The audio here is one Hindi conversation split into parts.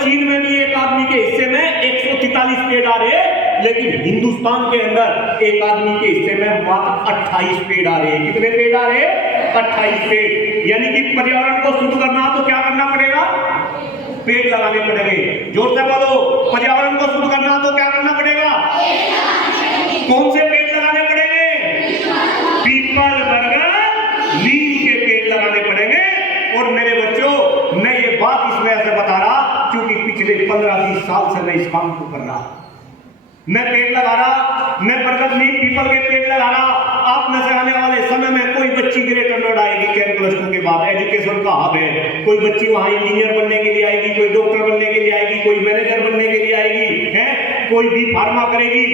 चीन में भी एक आदमी के हिस्से में 143 पेड़ आ रहे हैं, लेकिन हिंदुस्तान के अंदर एक आदमी के हिस्से में मात्र 28 पेड़ आ रहे हैं। कितने पेड़ आ रहे हैं? 28 पेड़। यानी कि पर्यावरण को शुद्ध करना तो क्या करना पड़ेगा? पेड़ लगाने पड़ेंगे। जोर से बोलो, पर्यावरण को शुद्ध करना तो क्या करना पड़ेगा? कौन से पेड़ लगाने पड़ेंगे? पीपल, बरगद, नीम के पेड़ लगाने पड़ेंगे। और मेरे बच्चों, मैं ये बात इस वजह से बता रहा क्योंकि पिछले 15-20 साल से मैं इस काम को कर रहा। मैं पेड़ लगा रहा, मैं बरगद, नीम, पीपल के पेड़ लगा रहा। आप में से आने वाले समय में कोई बच्ची ग्रेटर नोएडा आएगी 10+2 के बाद, एजुकेशन का हब है, कोई बच्ची वहां इंजीनियर बनने के लिए आएगी, कोई डॉक्टर बनने के लिए आएगी, कोई मैनेजर बनने के लिए आएगी, है कोई भी फार्मा करेगी।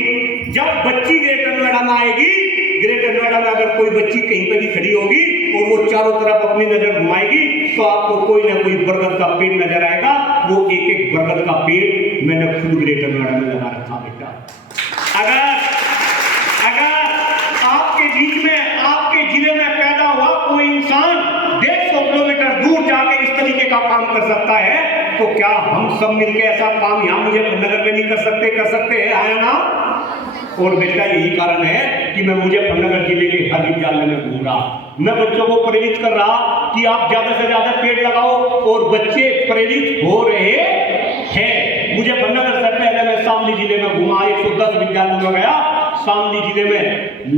जब बच्ची ग्रेटर नोएडा में आएगी, ग्रेटर नोएडा में अगर कोई बच्ची कहीं पर भी खड़ी होगी और वो चारों तरफ अपनी नजर घुमाएगी तो आपको कोई ना कोई बरगद का पेड़ नजर आएगा। वो एक बरगद का पेड़ मैंने खुद ग्रेटर नोएडा में लगा रखा बेटा। अगर आपके बीच में, आपके जिले में पैदा हुआ कोई इंसान 150 किलोमीटर दूर जाके इस तरीके का काम कर सकता है, तो क्या हम सब मिलकर ऐसा काम यहाँ मुजफ्फरनगर में नहीं कर सकते? कर सकते हैं, आया ना? और बेटा यही कारण है कि मैं मुजफ्फरनगर जिले के हर विद्यालय में घूम रहा। मैं बच्चों को प्रेरित कर रहा कि आप ज्यादा से ज्यादा पेड़ लगाओ, और बच्चे प्रेरित हो रहे हैं। मुजफ्फरनगर से पहले मैं शामली जिले में घूमा, 110 विद्यालयों में गया। शामली जिले में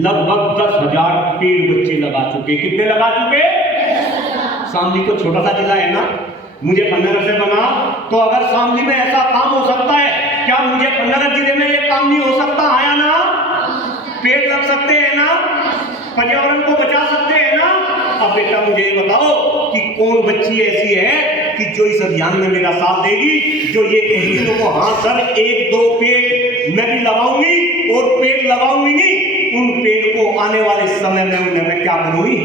लगभग 10,000 पेड़ बच्चे लगा चुके। कितने लगा चुके? शामली तो छोटा सा जिला है ना, मुजफ्फरनगर से बना, तो अगर शामली में ऐसा काम हो सकता है, क्या मुजफ्फरनगर जिले में ये काम नहीं हो सकता? आया ना? पेड़ लग सकते हैं ना, पर्यावरण को बचा सकते हैं ना। अब बेटा मुझे ये बताओ कि कौन बच्ची ऐसी है कि जो इस अभियान में मेरा साथ देगी, जो ये कहेगी तो वो हाँ सर 1-2 पेड़ मैं भी लगाऊंगी, और पेड़ लगाऊंगी नहीं, उन पेड़ को आने वाले समय में उन्हें मैं क्या करूंगी?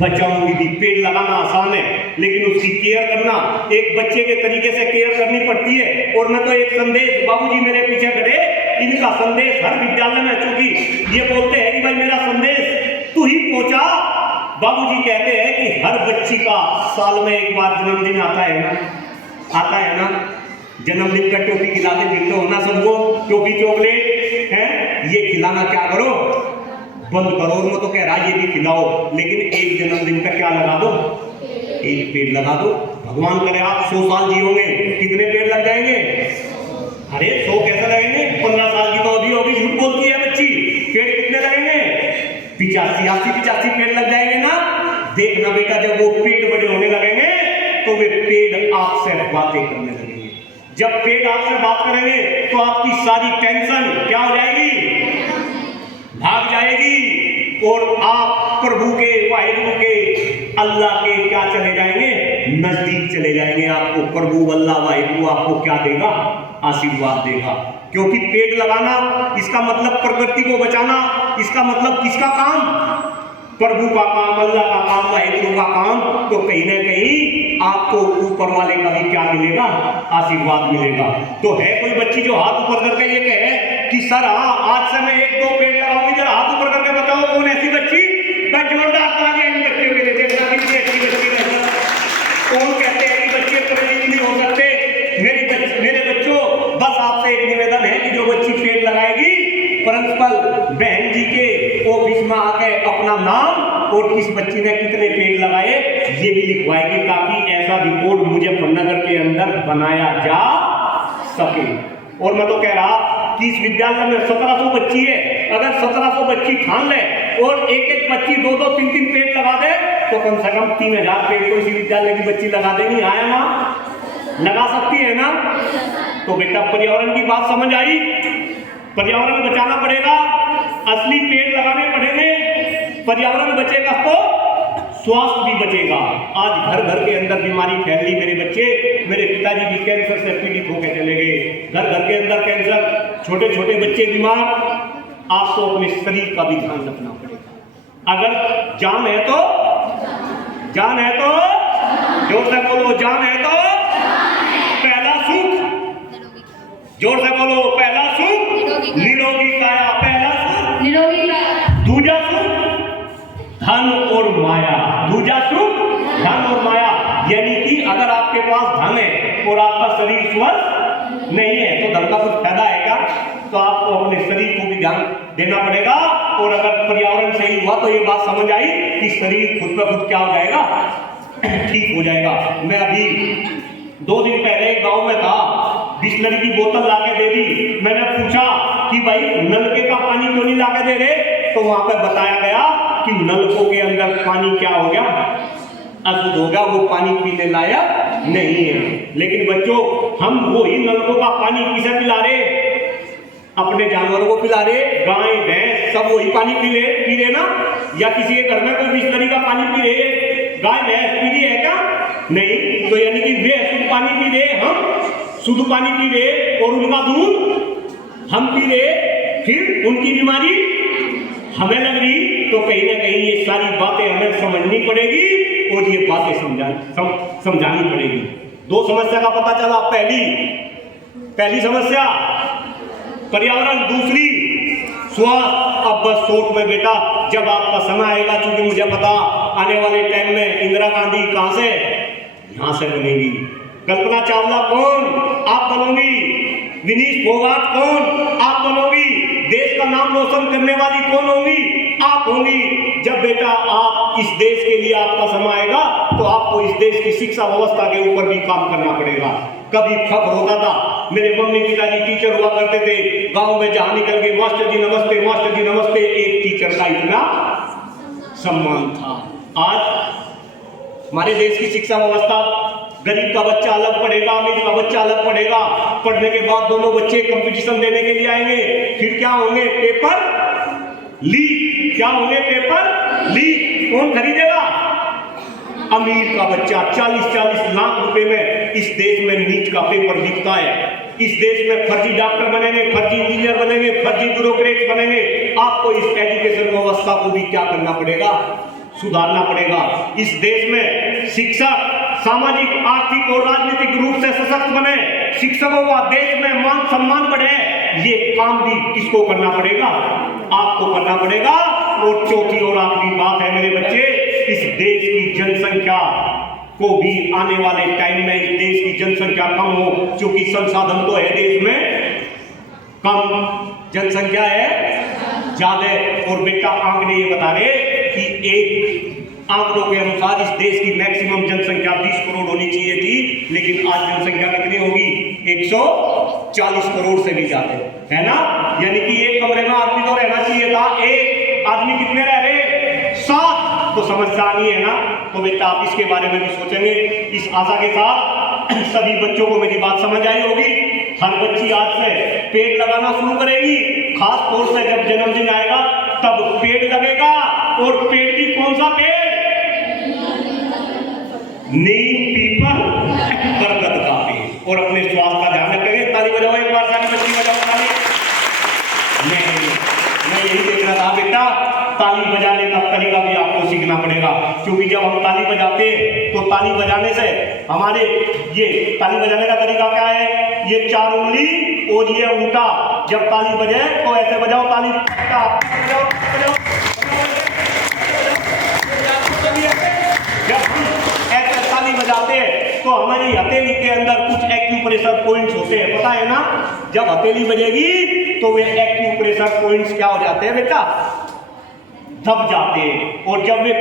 बचाऊंगी भी। पेड़ लगाना आसान है, लेकिन उसकी केयर करना एक बच्चे के तरीके से केयर करनी पड़ती है। और मैं तो एक संदेश, बाबूजी मेरे पीछे खड़े, इनका संदेश हर विद्यालय में, चूंकि ये बोलते हैं कि भाई मेरा संदेश तू ही पहुंचा। बाबूजी कहते हैं कि हर बच्ची का साल में एक बार जन्मदिन आता है ना, आता है ना। जन्मदिन का टोपी खिलाते फिरते हो ना सबको, टोपी चॉकलेट है, ये खिलाना क्या करो? बंद करो। और मैं तो कह रहा ये भी खिलाओ, लेकिन एक जन्मदिन का क्या लगा दो? एक पेड़ लगा दो। भगवान करे आप 100 साल जियोगे, कितने पेड़ लग जाएंगे? अरे 100 कैसे लगेंगे? 15 साल की तो अभी होगी, झूठ बोलती है बच्ची। पेड़ कितने लगेंगे? 85 पेड़ लग जाएंगे ना। देखना बेटा, जब वो पेड़ बड़े होने लगेंगे तो वे पेड़ आपसे बातें करने लगेंगे। जब पेड़ आपसे बात करेंगे तो आपकी सारी टेंशन क्या हो जाएगी? भाग जाएगी, और आप प्रभु के, वाहिगुरु के, अल्लाह के क्या चले जाएंगे? नजदीक चले जाएंगे। आपको प्रभु, अल्लाह, वाहिगुरु आपको क्या देगा? आशीर्वाद देगा। क्योंकि पेड़ लगाना इसका मतलब प्रकृति को बचाना, इसका मतलब किसका काम? प्रभु का काम, अल्लाह का काम, वाहिगुरु का काम। तो कहीं ना कहीं आपको ऊपर वाले का भी क्या मिलेगा? आशीर्वाद मिलेगा। तो है कोई बच्ची जो हाथ ऊपर करके ये कहे कि सर हाँ आज से मैं 1-2 पेड़ लगाऊंगी, जरा हाथ ऊपर करके बताओ कौन ऐसी बच्ची? मैं जोरदार तालियां इन बच्चों के लिए देखना कितनी अच्छी बच्ची है। कौन कहते हैं कि बच्चे प्रेरित नहीं हो सकते? मेरे बच्चों, बस आपसे एक निवेदन है कि जो बच्ची पेड़ लगाएगी, प्रिंसिपल बहन जी के ऑफिस में आके अपना नाम और किस बच्ची ने कितने पेड़ लगाए ये भी लिखवाएगी, ताकि ऐसा रिपोर्ट मुजफ्फरनगर के अंदर बनाया जा सके। और मैं तो कह रहा कि इस विद्यालय में 1700 बच्ची है, अगर 1700 बच्ची ठान ले और एक बच्ची 2-2, 3-3 पेड़ लगा दे, तो कम से कम 3000 पेड़ तो इसी विद्यालय की बच्ची लगा देगी। आया ना? लगा सकती है ना? तो बेटा पर्यावरण की बात समझ आई? पर्यावरण बचाना पड़ेगा, असली पेड़ लगाने पड़ेंगे। पर्यावरण बचेगा तो स्वास्थ्य भी बचेगा। आज घर घर के अंदर बीमारी फैल रही। मेरे बच्चे, मेरे पिताजी भी कैंसर से पीड़ित होकर चले गए। घर घर के अंदर कैंसर, छोटे छोटे बच्चे बीमार। आपको अपने शरीर का भी ध्यान रखना पड़ेगा। अगर जान है तो, जान है तो जोर से बोलो, जान है तो पहला सुख, जोर से बोलो, पहला सुख निरोगी काया, पहला सुख निरोगी काया, दूजा सुख धन और माया, दूजा सुख धन और माया। यानी कि अगर आपके पास धन है और आपका शरीर स्वस्थ नहीं है तो धन का कुछ फायदा है क्या? तो आपको अपने शरीर को भी ध्यान देना पड़ेगा। और अगर पर्यावरण सही हुआ तो ये बात समझ आई कि शरीर खुद ब खुद क्या हो जाएगा, ठीक हो जाएगा। मैं अभी 2 दिन पहले एक गांव में था, बिस्लरी की बोतल लाके दे दी। मैंने पूछा कि भाई नलके का पानी क्यों नहीं लाके दे रहे? तो वहां पर बताया गया कि नलकों के अंदर पानी क्या हो गया, अशुद्ध हो गया, वो पानी पीने लायक नहीं है। लेकिन बच्चों, हम वही नलकों का पानी किसे पिला रहे? अपने जानवरों को पिला रहे, गाय भैंस सब वही पानी पी रहे ना? या किसी के घर में कोई बिस्लरी का पानी पी रहे, गाय भैंस पी रही है क्या? नहीं। तो यानी कि वे अशुद्ध पानी पी रहे, हम शुद्ध पानी पी रहे, और उनका दूध हम पी रहे, फिर उनकी बीमारी हमें लग रही। तो कहीं ना कहीं ये सारी बातें हमें समझनी पड़ेगी और ये बातें समझानी पड़ेगी। 2 समस्या का पता चला। पहली समस्या पर्यावरण, दूसरी स्वास्थ्य। अब बस शॉर्ट में बेटा, जब आपका समय आएगा, क्योंकि मुझे पता आने वाले टाइम में इंदिरा गांधी कहां से, यहां से बनेगी। कल्पना चावला कौन? आप बनोगी। विनीश फोगाट कौन? आप बनोगी। देश का नाम रोशन करने वाली कौन होगी? आप होंगी। जब बेटा आप इस देश के लिए आपका समय आएगा तो आपको इस देश की शिक्षा व्यवस्था के ऊपर भी काम करना पड़ेगा। कभी फख्र होता था, मेरे मम्मी पिताजी टीचर हुआ करते थे, गांव में जहां निकल के मास्टर जी नमस्ते, मास्टर जी नमस्ते, एक टीचर का इतना सम्मान था। आज हमारे देश की शिक्षा व्यवस्था, गरीब का बच्चा अलग पढ़ेगा, अमीर का बच्चा अलग पढ़ेगा। पढ़ने के बाद दोनों बच्चे कंपटीशन देने के लिए आएंगे, फिर क्या होंगे? Paper leak. क्या होंगे? Paper leak. कौन खरीदेगा? अमीर का बच्चा। 40-40 लाख रुपए में इस देश में नीट का पेपर बिकता है। इस देश में फर्जी डॉक्टर बनेंगे, फर्जी इंजीनियर बनेंगे, फर्जी ब्यूरोक्रेट बनेंगे। आपको इस एजुकेशन व्यवस्था को भी क्या करना पड़ेगा? सुधारना पड़ेगा। इस देश में शिक्षक सामाजिक, आर्थिक और राजनीतिक रूप से सशक्त बने, शिक्षकों का देश में मान सम्मान बढ़े, ये काम भी किसको करना पड़ेगा? आपको करना पड़ेगा। और चौथी और आखिरी बात है मेरे बच्चे, इस देश की जनसंख्या को भी आने वाले टाइम में इस देश की जनसंख्या कम हो, क्योंकि संसाधन तो है देश में कम, जनसंख्या है ज्यादा। और बेटा आंकड़े ये बता रहे कि एक आंकड़ों के अनुसार इस देश की मैक्सिमम जनसंख्या 20 करोड़ होनी चाहिए थी, लेकिन आज जनसंख्या कितनी होगी? 140 करोड़ से भी ज्यादा है ना? यानी कि एक कमरे में आदमी तो रहना चाहिए था, एक आदमी कितने रह रहे? 7। तो समस्या नहीं है ना? तो बेटा आप इसके बारे में भी सोचेंगे। इस आशा के साथ सभी बच्चों को मेरी बात समझ आई होगी। हर बच्ची आज से पेड़ लगाना शुरू करेगी, खास तौर से जब जन्मदिन आएगा तब पेड़ लगेगा। और पेड़ भी कौन सा पेड़? नीम, पीपल, बरगद का पेड़। और अपने स्वास्थ्य का ध्यान रखेंगे। ताली बजाओ एक बार, सारी बच्ची बजाओ ताली। मैं यही देख रहा था बेटा, ताली बजाने का तरीका भी आपको सीखना पड़ेगा, क्योंकि जब हम ताली बजाते तो ताली बजाने से हमारे, ये ताली बजाने का तरीका क्या है? ये 4 उंगली और ये अंगूठा, जब ताली बजे तो ऐसे बजाओ ताली, बजाओ। जब हम ऐसे ताली बजाते हैं तो हमारी हथेली के अंदर कुछ एक्यूप्रेशर पॉइंट्स होते हैं, पता है ना? जब हथेली बजेगी तो वे एक्यूप्रेशर पॉइंट्स क्या हो जाते हैं बेटा? दब जाते हैं। और जब वे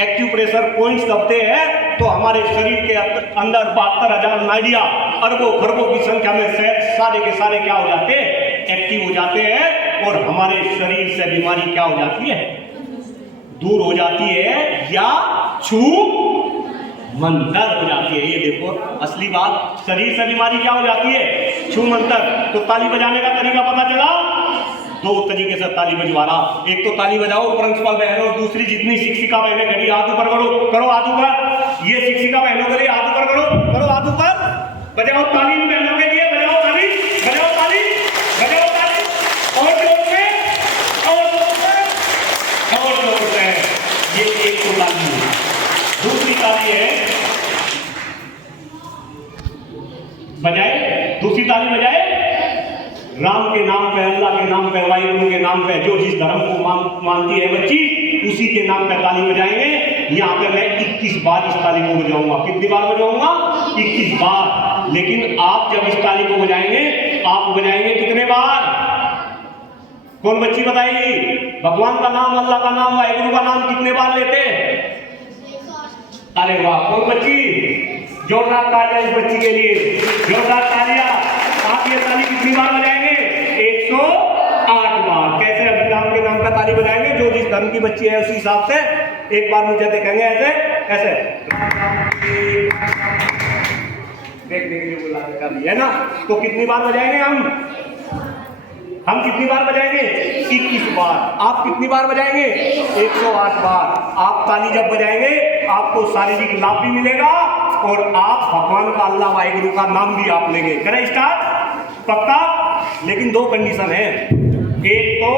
एक्यूप्रेशर पॉइंट्स दबते हैं तो हमारे शरीर के अंदर 72,000 नाड़ियां, अरबों खरबों की संख्या में सारे के सारे क्या हो जाते हैं? एक्टिव हो जाते हैं। और हमारे शरीर से बीमारी क्या हो जाती है? दूर हो जाती है, या छू मंतर हो जाती है। ये देखो असली बात, शरीर से बीमारी क्या हो जाती है? छू मंतर। तो ताली बजाने का तरीका पता चला? 2 तरीके से ताली बजवा रहा। एक तो ताली बजाओ प्रिंसिपल बहनों, और दूसरी जितनी शिक्षिका बहनें खड़ी, हाथ ऊपर करो हाथ ऊपर। ये शिक्षिका बहनों के लिए हाथ ऊपर करो हाथ ऊपर। बजाओ ताली बहनों के लिए, बजाओ ताली, बजाओ ताली, बजाओ ताली। और जोर से, और जोर से, और जोर से। ये एक तो ताली है। दूसरी ताली है, बजाए, दूसरी ताली बजाए राम के नाम पे, अल्लाह के नाम पे, वाहिगुरु के नाम पे, जो जिस धर्म को मानती है बच्ची, उसी के नाम पे ताली बजाएंगे। यहाँ पे मैं 21 बार इस ताली को बजाऊंगा। कितनी बार बजाऊंगा? 21 बार। लेकिन आप जब इस ताली को बजाएंगे, आप बजाएंगे कितने बार? कौन बच्ची बताएगी? भगवान का नाम, अल्लाह का नाम, वाहिगुरु का नाम कितने बार लेते हैं? अरे वाह, कौन बच्ची? जोरदार तालियां इस बच्ची के लिए, जोरदार तालियां। आप ये ताली कितनी बार बजाएंगे? 108 बार। कैसे? अभी राम के नाम का ताली बजाएंगे, जो जिस धर्म की बच्ची है उसी हिसाब से एक बार मुझे देखेंगे, ऐसे ऐसे देखने के लिए बोला है ना। तो कितनी बार बजाएंगे हम कितनी बार बजाएंगे? 21 बार। आप कितनी बार बजाएंगे? 108 बार। आप ताली जब बजाएंगे आपको शारीरिक लाभ भी मिलेगा और आप भगवान का, अल्लाह वाहिगुरु का नाम भी आप लेंगे। करें स्टार्ट? पक्का? लेकिन 2 कंडीशन है। एक तो